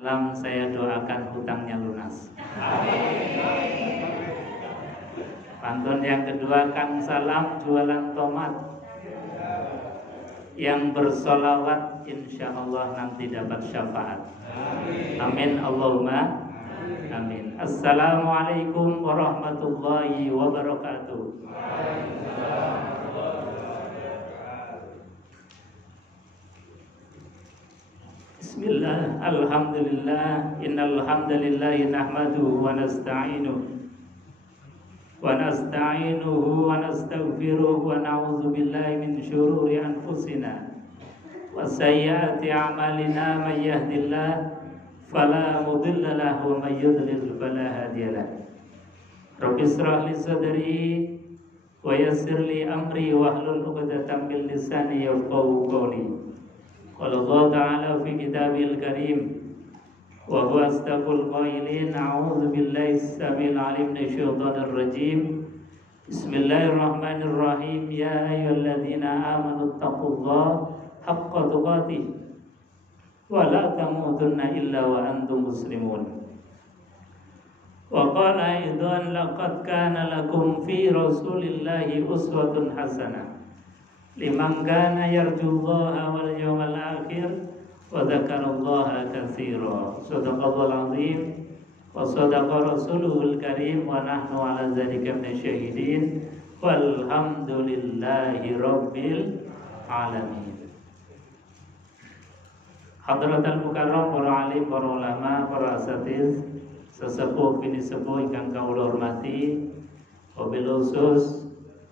Salam, saya doakan hutangnya lunas. Pantun yang kedua, Kang Salam jualan tomat. Yang bersolawat insya Allah nanti dapat syafaat. Amin Allahumma amin. Assalamualaikum warahmatullahi wabarakatuh. Bismillah, alhamdulillah, innal hamdalillah nahmaduhu wa nasta'inuhu wa nastaghfiruhu wa na'udzu billahi min syururi anfusina wa sayyiati a'malina, may yahdihillahu fala mudilla lahu wa may yudlil fala hadiya lahu. Rabbi ishrah li sadri wa yassir li amri wahlul 'uqdatam min lisani yafqahu qawli. Qala Allah Ta'ala fi kitabil karim wa huwa astaqul qailin, a'udzu billahi as-samil 'alim minasyaitonir rajim. Bismillahirrahmanirrahim. Ya ayyuhalladzina amanu taqullaha haqqa tuqatih wa la tamutunna illa wa antum muslimun. Wa qala aidan laqad kana lakum fi rasulillahi uswatun hasanah liman kana yarjullaha wal yawmal akhir wa dzakarallaha katsira. Shadaqallahul azim wa sadaqa rasuluhul karim wa nahnu ala dzalika minasyahidin walhamdulillahi rabbil alamin. Hadratul mukarram, para alim, para ulama, para asatiz, sesepuh bini sepuh ingkang kawula hormati, wabil khusus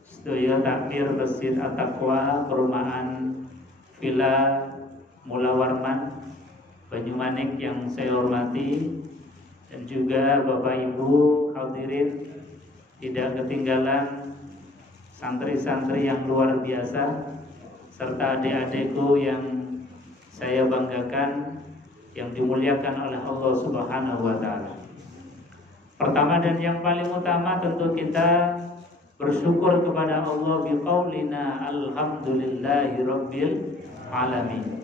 sedaya takmir Masjid At-Taqwa Perumahan Villa Mula Warman Banyumanik yang saya hormati, dan juga Bapak Ibu hadirin, tidak ketinggalan santri-santri yang luar biasa serta adik-adikku yang saya banggakan, yang dimuliakan oleh Allah Subhanahu wa Ta'ala. Pertama dan yang paling utama tentu kita bersyukur kepada Allah biqaulina alhamdulillahi rabbil alamin.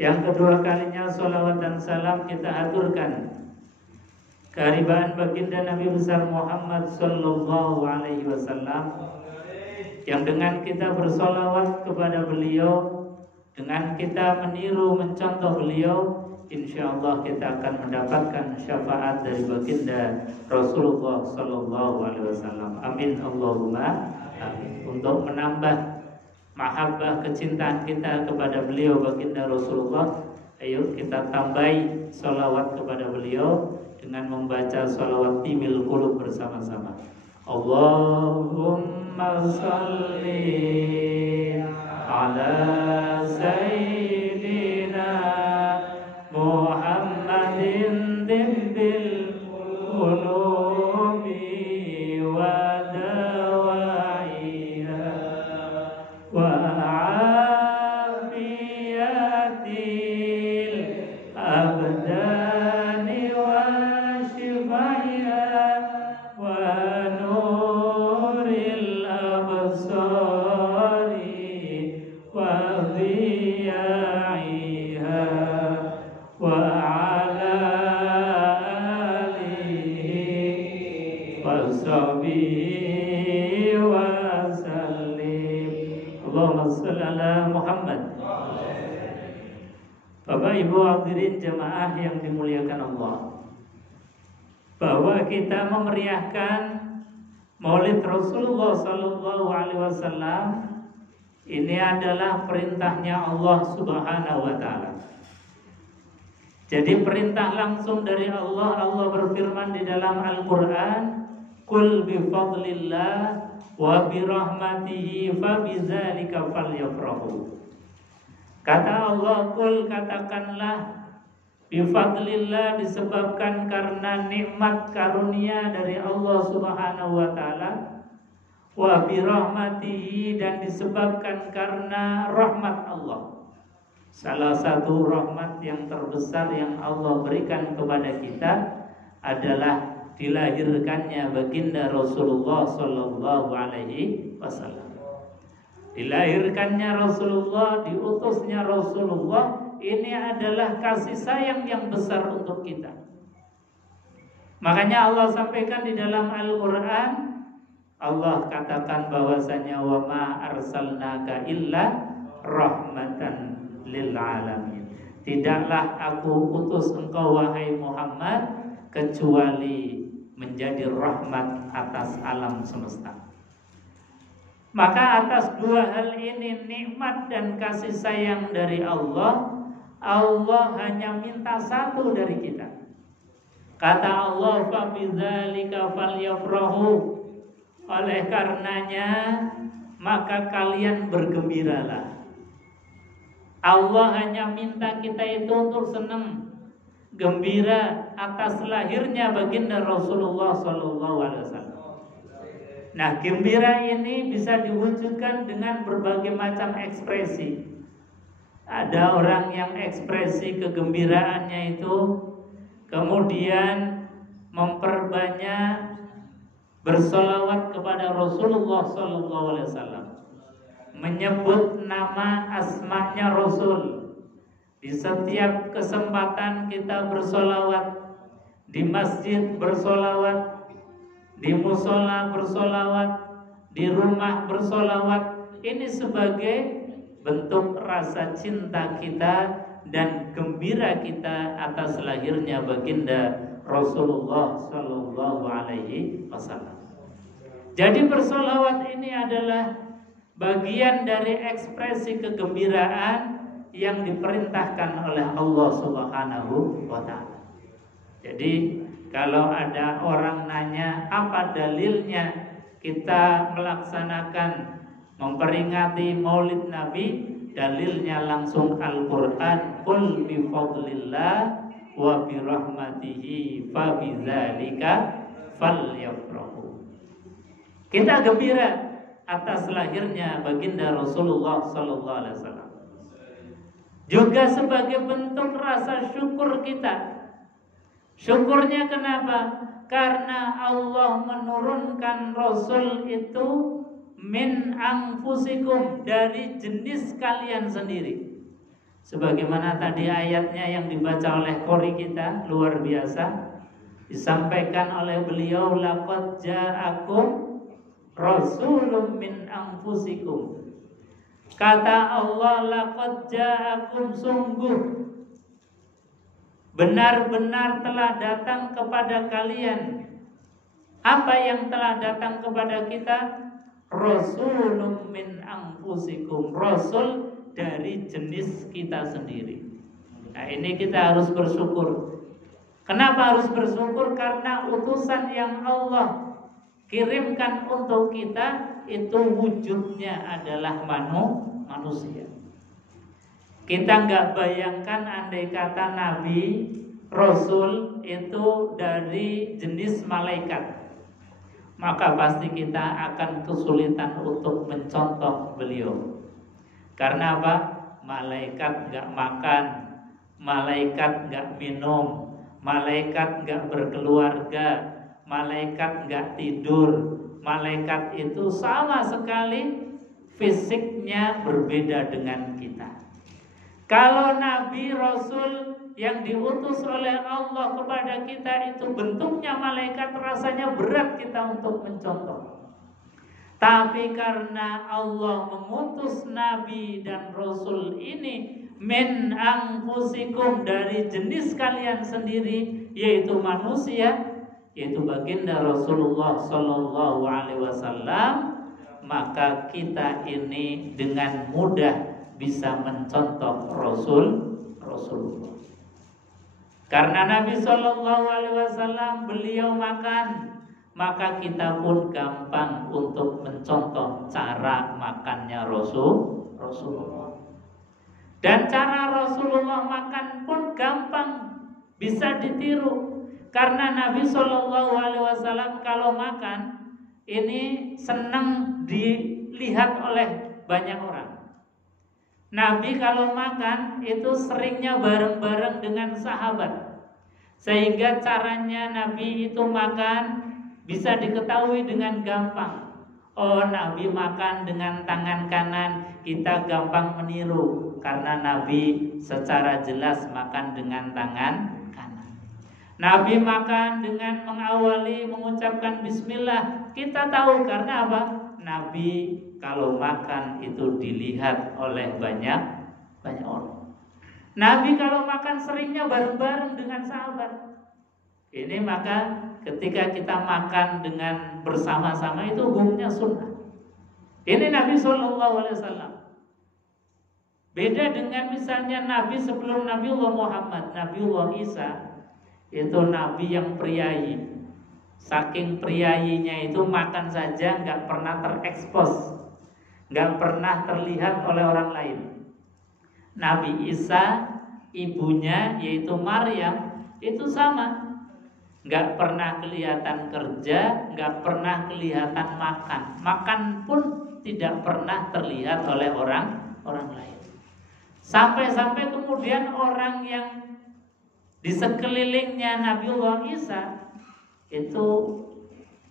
Yang kedua kalinya salawat dan salam kita aturkan kehadiran baginda Nabi besar Muhammad sallallahu alaihi wasallam, yang dengan kita bersolawat kepada beliau, dengan kita meniru mencontoh beliau, insyaallah kita akan mendapatkan syafaat dari baginda Rasulullah sallallahu alaihi wasallam. Amin Allahumma amin. Untuk menambah mahabbah kecintaan kita kepada beliau baginda Rasulullah, ayo kita tambahi salawat kepada beliau dengan membaca salawat timil qulub bersama-sama. Allahumma shalli ala sayyidina Muhammadin dimbil qulubi wa dawaiha wa afiyatil abdani wa shifaiha wa nuril absari wa dhiyaiha wa ala alihi wa sahbihi wa sallim. Allahumma shalli ala Muhammad. Bapak Ibu hadirin jemaah yang dimuliakan Allah, bahwa kita memeriahkan Maulid Rasulullah sallallahu alaihi wasallam ini adalah perintahnya Allah Subhanahu wa Ta'ala. Jadi perintah langsung dari Allah. Allah berfirman di dalam Al-Quran, Qul bifadlillah wa birahmatihi fabizalika falyafrahu. Kata Allah, Qul, katakanlah, bifadlillah, disebabkan karena nikmat karunia dari Allah Subhanahu wa Ta'ala, wa birahmatihi, dan disebabkan karena rahmat Allah. Salah satu rahmat yang terbesar yang Allah berikan kepada kita adalah dilahirkannya baginda Rasulullah sallallahu alaihi wasallam. Dilahirkannya Rasulullah, diutusnya Rasulullah, ini adalah kasih sayang yang besar untuk kita. Makanya Allah sampaikan di dalam Al-Quran, Allah katakan bahwasanya wa ma arsalnaka illa rahmatan lil alamin. Tidaklah aku utus engkau wahai Muhammad kecuali menjadi rahmat atas alam semesta. Maka atas dua hal ini, nikmat dan kasih sayang dari Allah, Allah hanya minta satu dari kita. Kata Allah, fa bidzalika falyafrahu. Oleh karenanya maka kalian bergembiralah. Allah hanya minta kita itu untuk senang, gembira atas lahirnya baginda Rasulullah SAW. Nah, gembira ini bisa diwujudkan dengan berbagai macam ekspresi. Ada orang yang ekspresi kegembiraannya itu kemudian memperbanyak bersolawat kepada Rasulullah SAW, menyebut nama asmanya Rasul. Di setiap kesempatan kita bersolawat, di masjid bersolawat, di musola bersolawat, di rumah bersolawat. Ini sebagai bentuk rasa cinta kita dan gembira kita atas lahirnya baginda Rasulullah Sallallahu Alaihi Wasallam. Jadi bersolawat ini adalah bagian dari ekspresi kegembiraan yang diperintahkan oleh Allah Subhanahu wa Ta'ala. Jadi kalau ada orang nanya apa dalilnya kita melaksanakan memperingati Maulid Nabi, dalilnya langsung Al-Qur'an, qul bi fadlillah wa bi rahmatihi fa bidzalika falyafrahu. Kita gembira atas lahirnya baginda Rasulullah sallallahu alaihi wasallam. Juga sebagai bentuk rasa syukur kita. Syukurnya kenapa? Karena Allah menurunkan Rasul itu min anfusikum, dari jenis kalian sendiri. Sebagaimana tadi ayatnya yang dibaca oleh qori kita, luar biasa. Disampaikan oleh beliau, laqad ja'akum rasulun min anfusikum. Kata Allah, laqad ja'akum, sungguh benar-benar telah datang kepada kalian. Apa yang telah datang kepada kita? Rasulun min anfusikum, Rasul dari jenis kita sendiri. Nah, ini kita harus bersyukur. Kenapa harus bersyukur? Karena utusan yang Allah kirimkan untuk kita itu wujudnya adalah manusia. Kita nggak bayangkan andai kata Nabi Rasul itu dari jenis malaikat, maka pasti kita akan kesulitan untuk mencontoh beliau. Karena apa? Malaikat gak makan, malaikat gak minum, malaikat gak berkeluarga, malaikat gak tidur. Malaikat itu sama sekali fisiknya berbeda dengan kita. Kalau Nabi Rasul yang diutus oleh Allah kepada kita itu bentuknya malaikat, rasanya berat kita untuk mencontoh. Tapi karena Allah mengutus Nabi dan Rasul ini min anfusikum, dari jenis kalian sendiri, yaitu manusia, yaitu baginda Rasulullah Sallallahu Alaihi Wasallam, maka kita ini dengan mudah bisa mencontoh Rasulullah. Karena Nabi Sallallahu Alaihi Wasallam beliau makan, maka kita pun gampang untuk mencontoh cara makannya Rasulullah. Dan cara Rasulullah makan pun gampang bisa ditiru. Karena Nabi Shallallahu Alaihi Wasallam kalau makan ini senang dilihat oleh banyak orang. Nabi kalau makan itu seringnya bareng-bareng dengan sahabat, sehingga caranya Nabi itu makan bisa diketahui dengan gampang. Oh, Nabi makan dengan tangan kanan, kita gampang meniru karena Nabi secara jelas makan dengan tangan kanan. Nabi makan dengan mengawali mengucapkan bismillah, kita tahu karena apa? Nabi kalau makan itu dilihat oleh banyak orang. Nabi kalau makan seringnya bareng-bareng dengan sahabat. Ini maka ketika kita makan dengan bersama-sama itu hukumnya sunnah. Ini Nabi SAW. Beda dengan misalnya Nabi sebelum Nabiullah Muhammad, Nabiullah Isa, itu Nabi yang priayi. Saking priayinya itu makan saja nggak pernah terekspos, nggak pernah terlihat oleh orang lain. Nabi Isa, ibunya yaitu Maryam, itu sama, nggak pernah kelihatan kerja, nggak pernah kelihatan makan. Makan pun tidak pernah terlihat oleh orang lain. Sampai-sampai kemudian orang yang di sekelilingnya Nabiullah Isa itu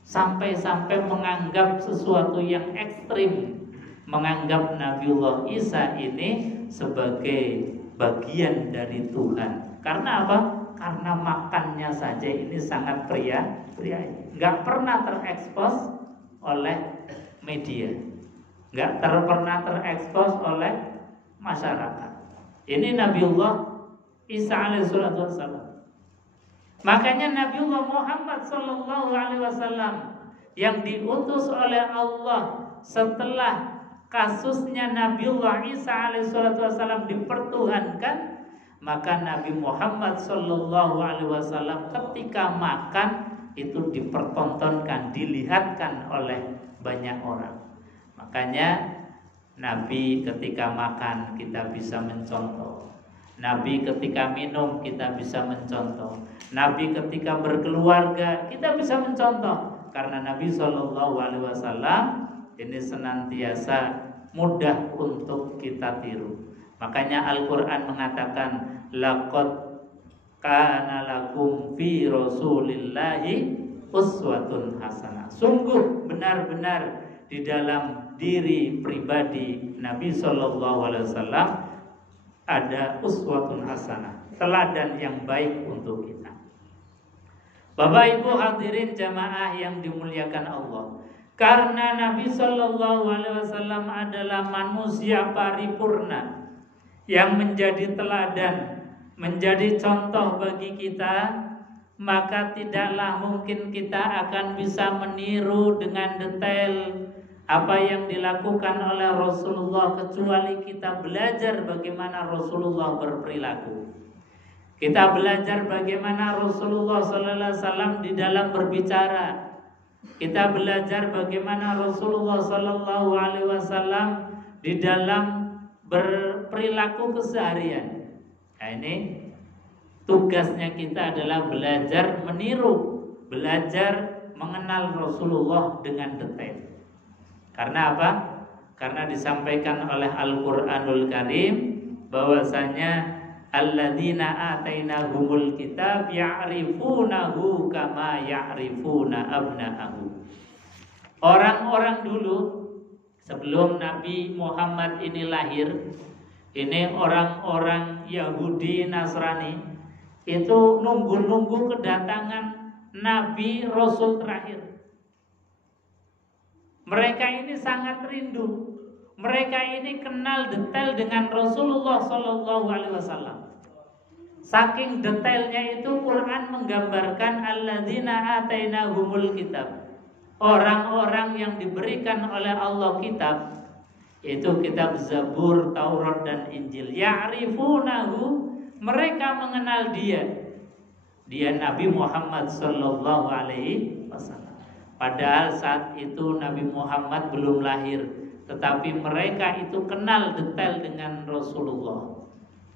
sampai-sampai menganggap sesuatu yang ekstrim, menganggap Nabiullah Isa ini sebagai bagian dari Tuhan. Karena apa? Karena makannya saja ini sangat pria, nggak pernah terekspos oleh media, nggak pernah terekspos oleh masyarakat. Ini Nabiullah Isa alaihissalam. Makanya Nabiullah Muhammad SAW yang diutus oleh Allah setelah kasusnya Nabiullah Isa alaihissalam dipertuhankan, maka Nabi Muhammad SAW ketika makan itu dipertontonkan, dilihatkan oleh banyak orang. Makanya Nabi ketika makan kita bisa mencontoh, Nabi ketika minum kita bisa mencontoh, Nabi ketika berkeluarga kita bisa mencontoh. Karena Nabi SAW ini senantiasa mudah untuk kita tiru. Makanya Al-Quran mengatakan laqad kana lakum fi rasulillahi uswatun hasanah. Sungguh benar-benar di dalam diri pribadi Nabi SAW ada uswatun hasanah, teladan yang baik untuk kita. Bapak Ibu hadirin jamaah yang dimuliakan Allah, karena Nabi SAW adalah manusia paripurna yang menjadi teladan, menjadi contoh bagi kita, maka tidaklah mungkin kita akan bisa meniru dengan detail apa yang dilakukan oleh Rasulullah kecuali kita belajar bagaimana Rasulullah berperilaku. Kita belajar bagaimana Rasulullah SAW di dalam berbicara. Kita belajar bagaimana Rasulullah SAW di dalam berperilaku keseharian. Nah, ini tugasnya kita adalah belajar meniru, belajar mengenal Rasulullah dengan detail. Karena apa? Karena disampaikan oleh Al-Quranul Karim bahwasanya alladzina atainahumul kitab ya'rifunahu kama ya'rifuna abna'ahu. Orang-orang dulu sebelum Nabi Muhammad ini lahir, ini orang-orang Yahudi Nasrani itu nunggu-nunggu kedatangan Nabi Rasul terakhir. Mereka ini sangat rindu. Mereka ini kenal detail dengan Rasulullah SAW. Saking detailnya itu Quran menggambarkan alladzina atainahumul kitab. Orang-orang yang diberikan oleh Allah kitab, yaitu kitab Zabur, Taurat dan Injil. Ya'rifunahu, mereka mengenal dia. Dia Nabi Muhammad SAW. Padahal saat itu Nabi Muhammad belum lahir, tetapi mereka itu kenal detail dengan Rasulullah.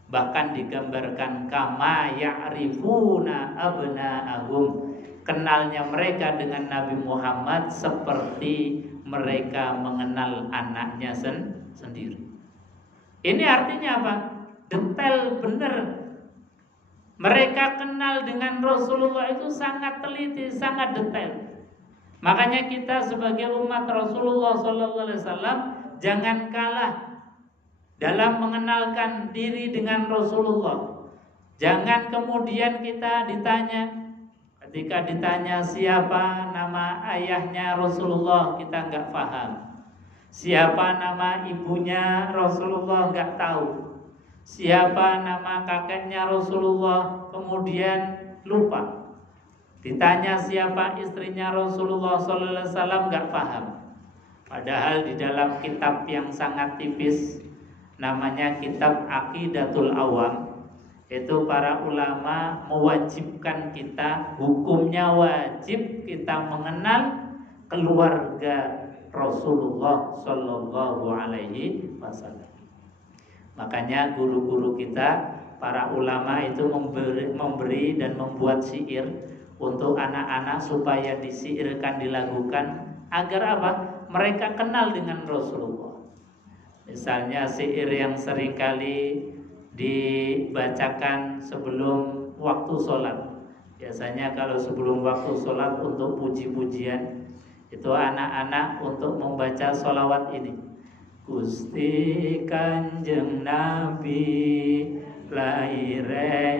Bahkan digambarkan kama ya'rifuna abna'ahum. Kenalnya mereka dengan Nabi Muhammad seperti mereka mengenal anaknya sendiri. Ini artinya apa? Detail benar. Mereka kenal dengan Rasulullah itu sangat teliti, sangat detail. Makanya kita sebagai umat Rasulullah SAW jangan kalah dalam mengenalkan diri dengan Rasulullah. Jangan kemudian kita ketika ditanya siapa nama ayahnya Rasulullah, kita nggak paham. Siapa nama ibunya Rasulullah, nggak tahu. Siapa nama kakeknya Rasulullah, kemudian lupa. Ditanya siapa istrinya Rasulullah SAW, nggak paham. Padahal di dalam kitab yang sangat tipis, namanya kitab Aqidatul Awam, itu para ulama mewajibkan kita, hukumnya wajib kita mengenal keluarga Rasulullah Sallallahu Alaihi Wasallam. Makanya guru-guru kita, para ulama itu memberi dan membuat syair untuk anak-anak supaya disyairkan, dilakukan agar apa? Mereka kenal dengan Rasulullah. Misalnya syair yang seringkali dibacakan sebelum waktu sholat. Biasanya kalau sebelum waktu sholat untuk puji-pujian, itu anak-anak untuk membaca sholawat ini. Gusti Kanjeng Nabi lair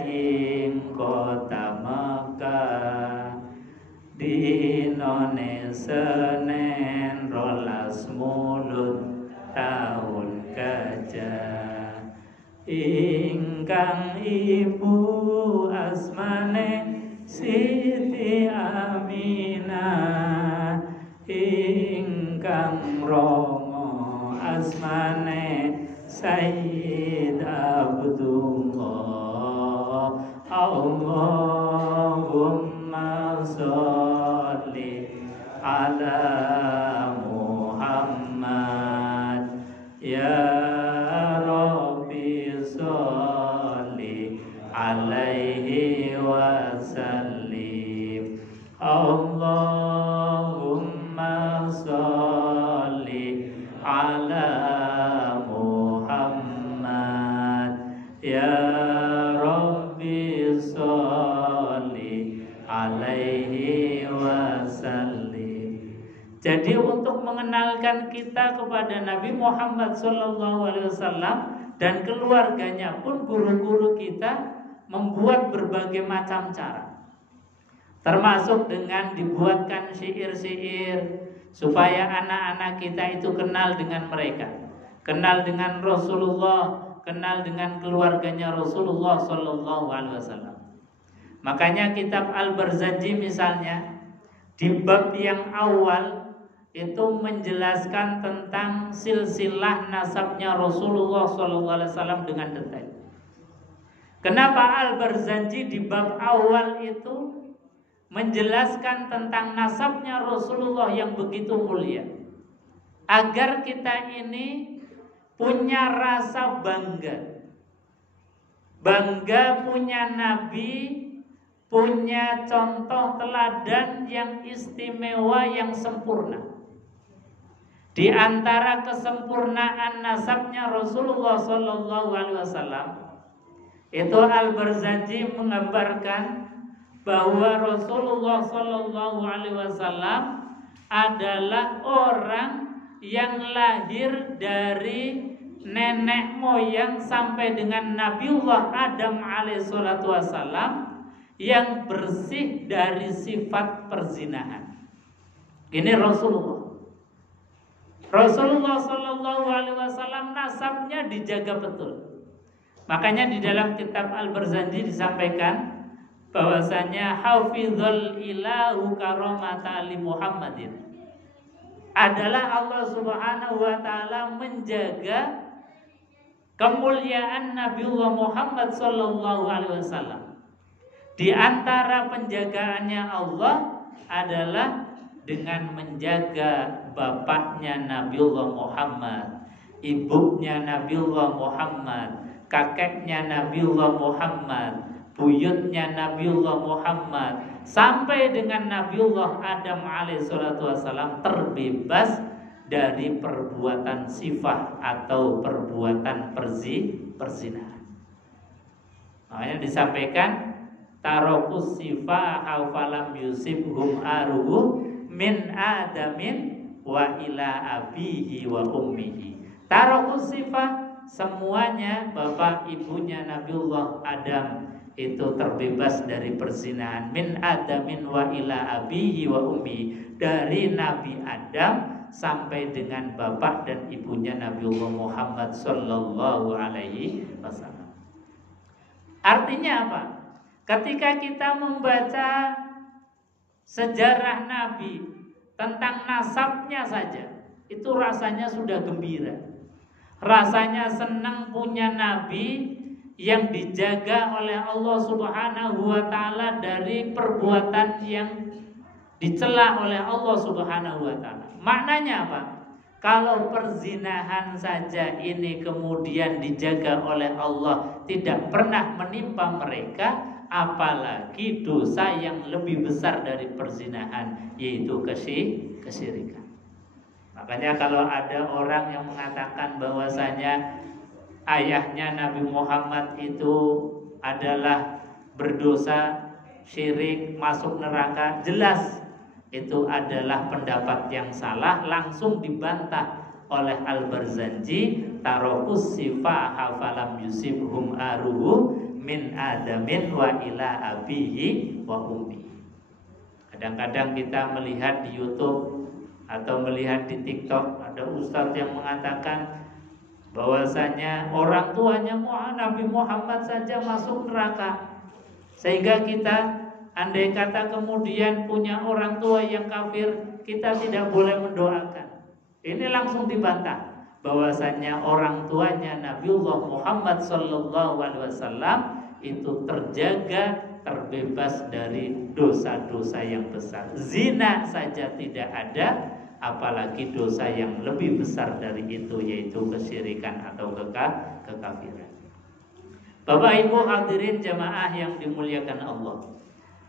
ing kota Mekah, dinone Senen 12 Mulud tahun Gajah, ingkang ibu asmane Siti Aminah, ingkang romo asmane Sayyid Abdullah. Allahumma sholli ala Muhammad ya Rabbi sholli alaihi wasallim. Allahumma sholli ala Muhammad ya Rabbi sholli alaihi wasallim. Jadi untuk mengenalkan kita kepada Nabi Muhammad SAW dan keluarganya pun guru-guru kita membuat berbagai macam cara, termasuk dengan dibuatkan syair-syair supaya anak-anak kita itu kenal dengan mereka, kenal dengan Rasulullah, kenal dengan keluarganya Rasulullah SAW. Makanya kitab Al-Barzanji misalnya di bab yang awal itu menjelaskan tentang silsilah nasabnya Rasulullah SAW dengan detail. Kenapa Al-Barzanji di bab awal itu menjelaskan tentang nasabnya Rasulullah yang begitu mulia? Agar kita ini punya rasa bangga. Bangga punya Nabi, punya contoh teladan yang istimewa, yang sempurna. Di antara kesempurnaan nasabnya Rasulullah SAW, itu Al-Barzanji menggambarkan bahwa Rasulullah SAW adalah orang yang lahir dari nenek moyang sampai dengan Nabiullah Adam alaihissalam yang bersih dari sifat perzinahan. Ini Rasulullah SAW nasabnya dijaga betul. Makanya di dalam kitab Al-Barzanji disampaikan bahwasanya hafizul ilahu karamata li Muhammadin, adalah Allah Subhanahu wa taala menjaga kemuliaan Nabiullah Muhammad sallallahu alaihi wasallam. Di antara penjagaannya Allah adalah dengan menjaga bapaknya Nabiullah Muhammad, ibunya Nabiullah Muhammad, kakeknya Nabiullah Muhammad, buyutnya Nabiullah Muhammad, sampai dengan Nabiullah Adam alaihissalam terbebas dari perbuatan sifah atau perbuatan perzinahan. Makanya disampaikan tarokus sifah hafalam yusibhum aruhu min adamin wa ila abihi wa ummihi. Tarokus sifah, semuanya bapak ibunya Nabiullah Adam itu terbebas dari perzinahan. Min adamin wa ila abihi wa ummihi, dari Nabi Adam sampai dengan bapak dan ibunya Nabiullah Muhammad sallallahu alaihi wasallam. Artinya apa? Ketika kita membaca sejarah Nabi tentang nasabnya saja, itu rasanya sudah gembira. Rasanya senang punya Nabi yang dijaga oleh Allah Subhanahu wa ta'ala dari perbuatan yang dicela oleh Allah Subhanahu wa ta'ala. Maknanya apa? Kalau perzinahan saja ini kemudian dijaga oleh Allah, tidak pernah menimpa mereka, apalagi dosa yang lebih besar dari perzinahan, yaitu kesyirikan. Makanya kalau ada orang yang mengatakan bahwasanya ayahnya Nabi Muhammad itu adalah berdosa, syirik, masuk neraka, jelas itu adalah pendapat yang salah, langsung dibantah oleh Al-Barzanji. Tarokus sifaha falam yusibhum aruhu min adamin wa ila abihi wa ummi. Kadang-kadang kita melihat di YouTube atau melihat di TikTok, ada ustadz yang mengatakan bahwasanya orang tuanya Nabi Muhammad saja masuk neraka, sehingga kita andai kata kemudian punya orang tua yang kafir, kita tidak boleh mendoakan. Ini langsung dibantah bahwasanya orang tuanya Nabiullah Muhammad sallallahu alaihi wasallam itu terjaga, terbebas dari dosa-dosa yang besar. Zina saja tidak ada, apalagi dosa yang lebih besar dari itu, yaitu kesyirikan atau kekafiran. Bapak Ibu hadirin jamaah yang dimuliakan Allah.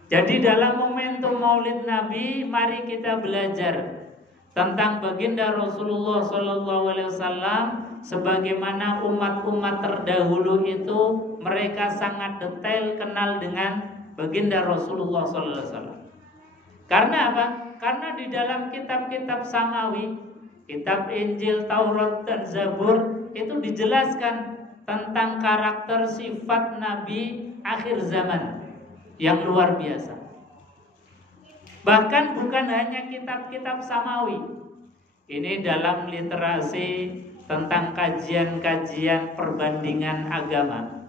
Jadi dalam momentum Maulid Nabi, mari kita belajar tentang baginda Rasulullah SAW, sebagaimana umat-umat terdahulu itu mereka sangat detail kenal dengan baginda Rasulullah SAW. Karena apa? Karena di dalam kitab-kitab samawi, kitab Injil, Taurat, dan Zabur, itu dijelaskan tentang karakter sifat Nabi akhir zaman yang luar biasa. Bahkan bukan hanya kitab-kitab samawi. Ini dalam literasi tentang kajian-kajian perbandingan agama.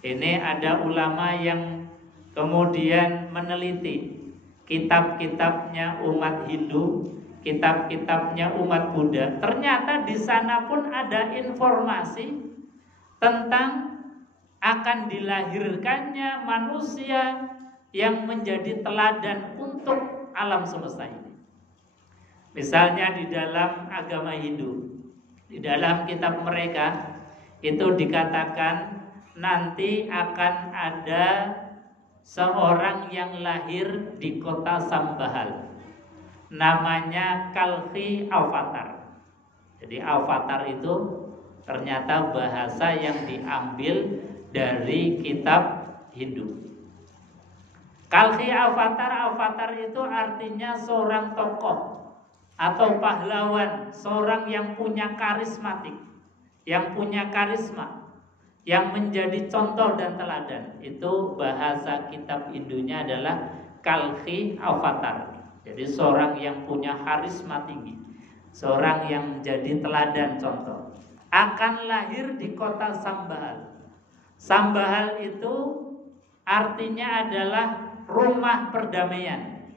Ini ada ulama yang kemudian meneliti kitab-kitabnya umat Hindu, kitab-kitabnya umat Buddha. Ternyata di sana pun ada informasi tentang akan dilahirkannya manusia yang menjadi teladan untuk alam semesta ini. Misalnya di dalam agama Hindu, di dalam kitab mereka itu dikatakan nanti akan ada seorang yang lahir di kota Sambahal, namanya Kalki Avatar. Jadi Avatar itu ternyata bahasa yang diambil dari kitab Hindu. Kalki Avatar, Avatar itu artinya seorang tokoh atau pahlawan, seorang yang punya karismatik, yang punya karisma, yang menjadi contoh dan teladan. Itu bahasa kitab Hindunya adalah Kalki Avatar. Jadi seorang yang punya karisma tinggi, seorang yang menjadi teladan contoh, akan lahir di kota Sambahal. Sambahal itu artinya adalah rumah perdamaian,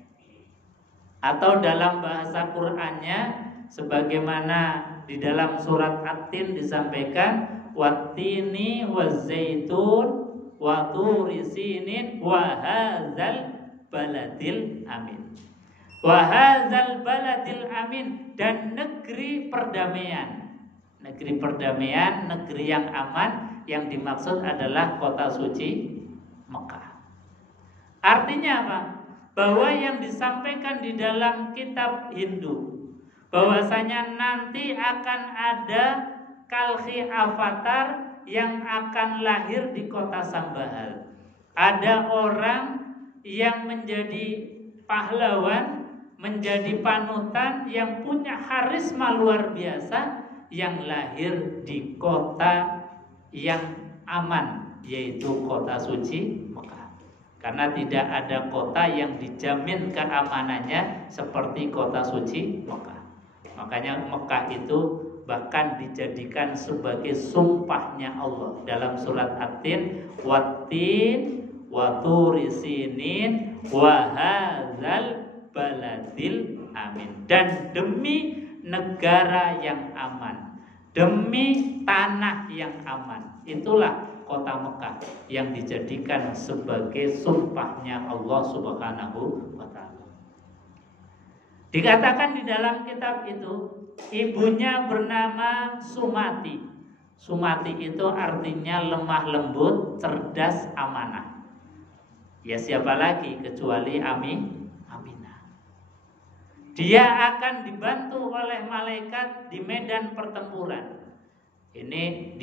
atau dalam bahasa Qur'annya sebagaimana di dalam surat At-Tin disampaikan, wattini wazaitun wa turi sinin wa hadzal baladil amin. Wa hadzal baladil amin, dan negeri perdamaian. Negeri perdamaian, negeri yang aman, yang dimaksud adalah kota suci Mekah. Artinya apa? Bahwa yang disampaikan di dalam kitab Hindu, bahwasanya nanti akan ada Kalki Avatar yang akan lahir di kota Sambahal. Ada orang yang menjadi pahlawan, menjadi panutan, yang punya harisma luar biasa, yang lahir di kota yang aman, yaitu kota suci Mekah. Karena tidak ada kota yang dijamin keamanannya seperti kota suci Mekah. Makanya Mekah itu bahkan dijadikan sebagai sumpahnya Allah dalam surat At-Tin, Wat-Tin wa Turi Sinin wa hadzal baladil amin. Dan demi negara yang aman, demi tanah yang aman, itulah kota Mekah yang dijadikan sebagai sumpahnya Allah Subhanahu wa ta'ala. Dikatakan di dalam kitab itu, ibunya bernama Sumati. Sumati itu artinya lemah lembut, cerdas, amanah. Ya siapa lagi kecuali Aminah. Dia akan dibantu oleh malaikat di medan pertempuran. Ini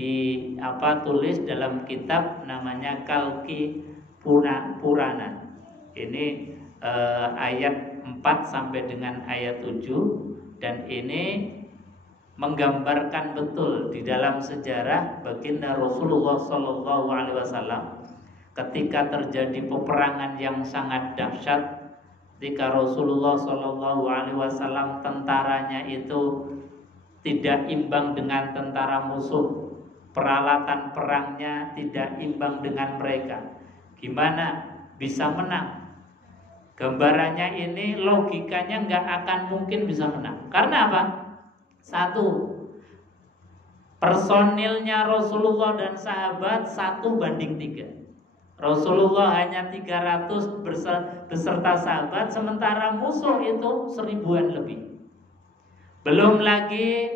tulis dalam kitab namanya Kalki Purana. Ini ayat 4 sampai dengan ayat 7, dan ini menggambarkan betul di dalam sejarah baginda Rasulullah SAW ketika terjadi peperangan yang sangat dahsyat, ketika Rasulullah SAW tentaranya itu tidak imbang dengan tentara musuh, peralatan perangnya tidak imbang dengan mereka. Gimana bisa menang? Gambarannya ini logikanya nggak akan mungkin bisa menang. Karena apa? Satu, personilnya Rasulullah dan sahabat 1:3. Rasulullah hanya 300 beserta sahabat, sementara musuh itu 1000-an lebih. Belum lagi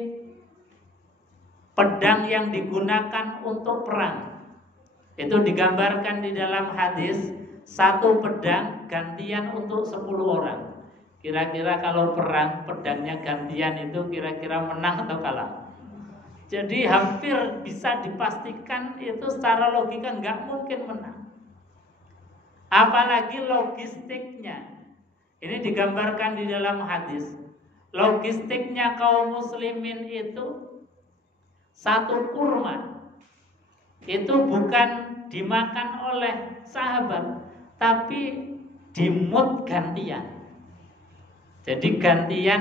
pedang yang digunakan untuk perang. Itu digambarkan di dalam hadis, satu pedang gantian untuk 10 orang. Kira-kira kalau perang pedangnya gantian itu kira-kira menang atau kalah? Jadi hampir bisa dipastikan itu secara logika nggak mungkin menang. Apalagi logistiknya. Ini digambarkan di dalam hadis. Logistiknya kaum muslimin itu, satu kurma itu bukan dimakan oleh sahabat, tapi dimut gantian. Jadi gantian